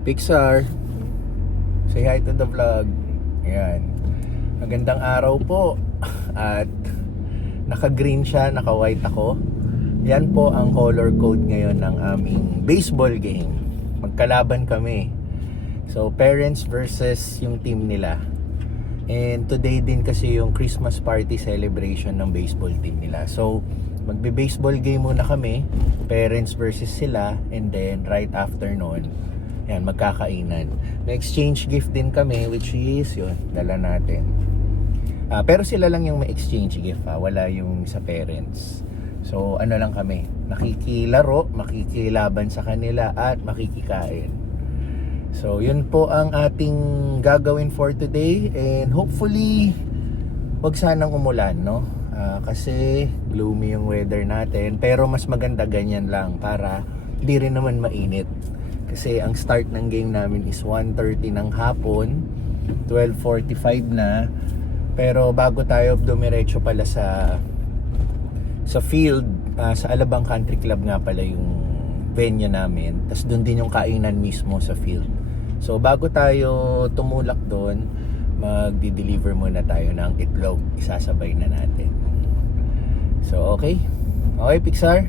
Pixar, say hi to the vlog. Ayan. Magandang araw po. At naka-green siya, naka-white ako. Yan po ang color code ngayon ng aming baseball game. Magkalaban kami. So, parents versus yung team nila. And today din kasi yung Christmas party celebration ng baseball team nila. So, magbe-baseball game muna kami, parents versus sila, and then right after nun, yan, magkakainan. May-exchange gift din kami, which is yun, dala natin. Pero sila lang yung may exchange gift, wala yung sa parents. So, ano lang kami, makikilaro, makikilaban sa kanila, at makikikain. So, yun po ang ating gagawin for today, and hopefully, wag sanang umulan, no? Kasi gloomy yung weather natin, pero mas maganda ganyan lang para di rin naman mainit. Kasi ang start ng game namin is 1:30 ng hapon, 12:45 na. Pero bago tayo dumiretso pala sa field, sa Alabang Country Club nga pala yung venue namin. Tapos doon din yung kainan mismo sa field. So bago tayo tumulak doon, magdi-deliver muna tayo ng itlog. Isasabay na natin. So okay? Okay, Pixar?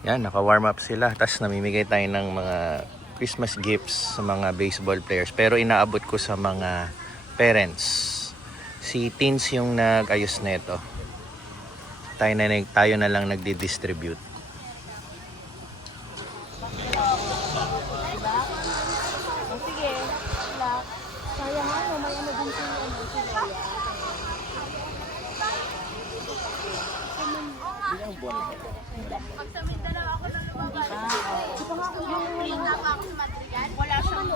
Yan, naka-warm up sila. Tapos namimigay tayo ng mga Christmas gifts sa mga baseball players. Pero inaabot ko sa mga parents. Si Teens yung nag-ayos neto. Tayo na lang nagdi-distribute. Sige, lock. Kaya nga, may ano din si Pag sa Mindanao ako lang lumabas. Wala siyang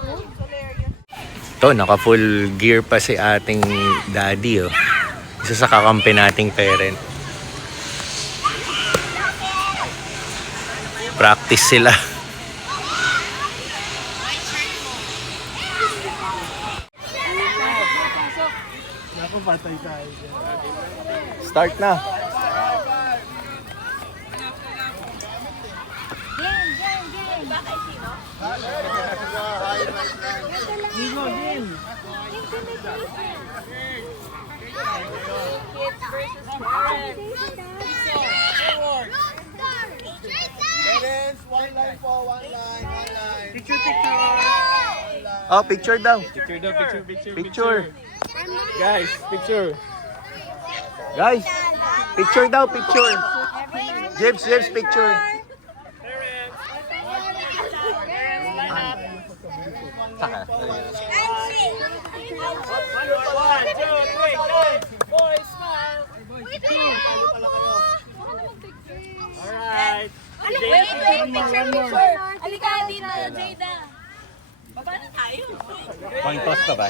Ito, naka-full gear pa si ating daddy, oh. Isa sa kakampi nating parent. Practice sila. Start na. kids versus parents. Parents, one line po, one line. Picture. Oh, picture daw. Picture. Guys, picture. Guys, picture daw, picture. Jebs, picture. Saka. One, two, three, go! Boys, smile! Alright. Wait, picture. Alika dito, Jada. Baba na tayo. Coin toss ka ba?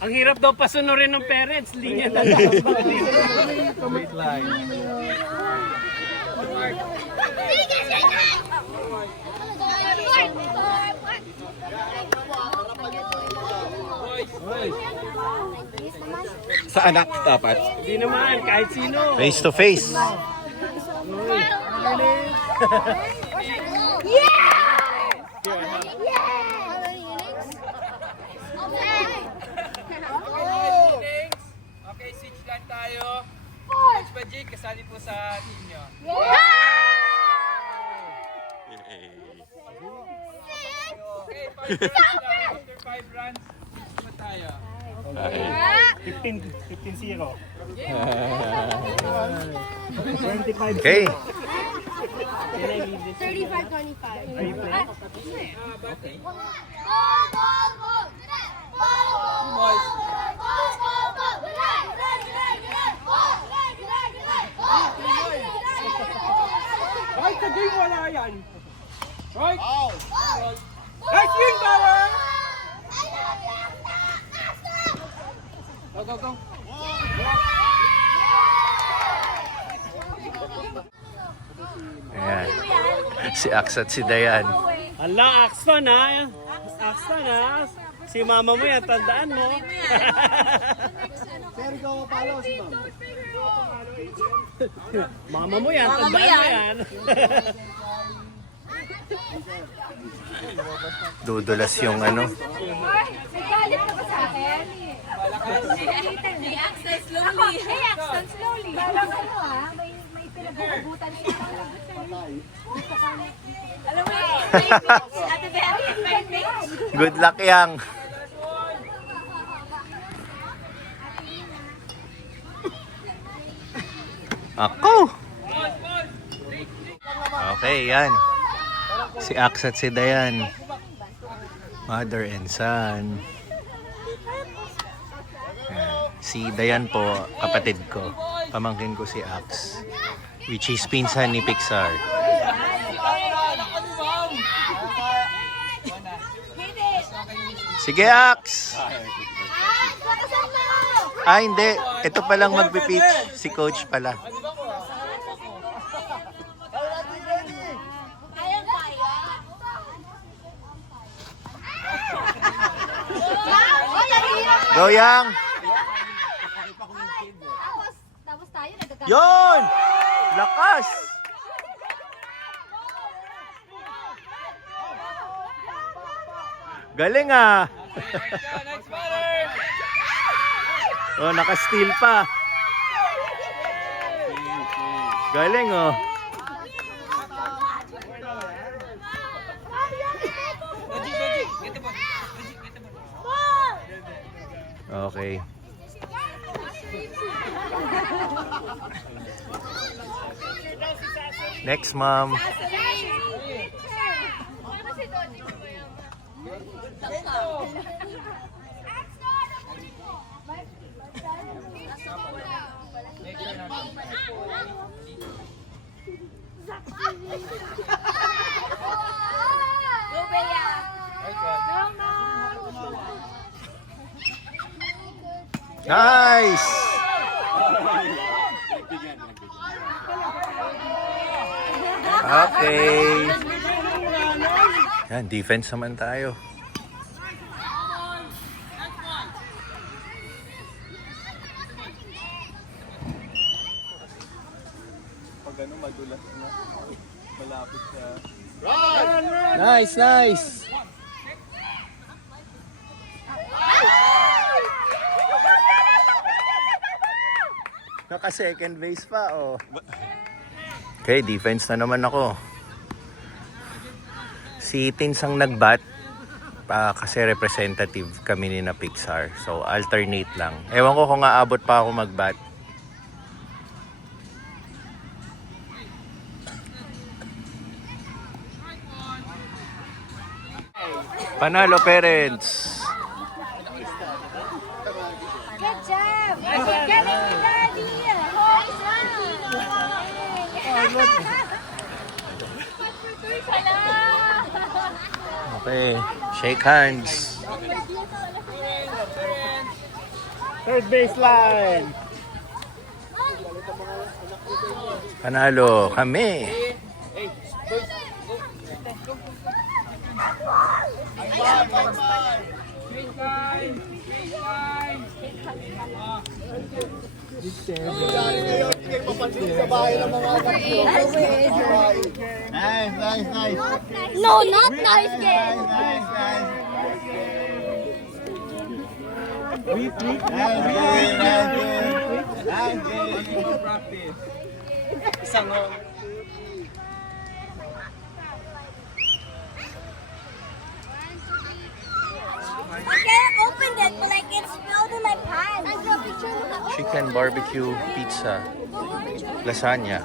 Ang hirap daw pasunurin ng parents. Linya na lang. Wait lang. Sa anak dapat. Hindi naman, kahit sino. Face to face. Okay, switch lang tayo. Coach Bajik, kasali po sa team nyo. Okay, 5 runs na. After 5 runs, switch pa tayo. 15-0. Okay. 35-25. Right, sa game wala yan. Right? Nice win, power! Go, go, go. Ayan. Si Ax at si Dayan. Hala, Axton ha? Axton ha? Si mama mo yan, tandaan mo. Mama mo yan, tandaan mo yan. Dudulas yung ano. Nagalit ka ba sa akin? Hey, Axton, slowly. Hey, Axton, slowly. Parang ano may pinag-uubutan siya. Alam mo at the very end, Good luck yang. Ako. Okay, yan. Si Ax at si Dayan. Mother and son. Yan. Si Dayan po, kapatid ko. Pamangkin ko si Ax. Which is pinsan ni Pixar. Sige, Ax! Ah, hindi. Ito palang magpipitch. Si coach pala. Go, Yang! Tapos tayo nagagalit. Yon! Lakas! Galing ah! Next batter! Oh, naka-steal pa. Galing oh. Okay. Next, mom. Go, Bea. Go, Mom. Nice! Okay. Yan, defense naman tayo. Pag ano, madulas na. Malapit sa... Nice, nice. Naka second base pa, oh. Okay, defense na naman ako. Si Tins ang nagbat kasi representative kami ni na Pixar. So, alternate lang. Ewan ko kung aabot pa ako magbat. Panalo, parents! Good job. Galing ni Daddy. Okay, shake hands. Third baseline. Panalo kami. No, not nice game. Isang I can't open it, but like it's spilled in my pan. Chicken barbecue pizza. Lasagna.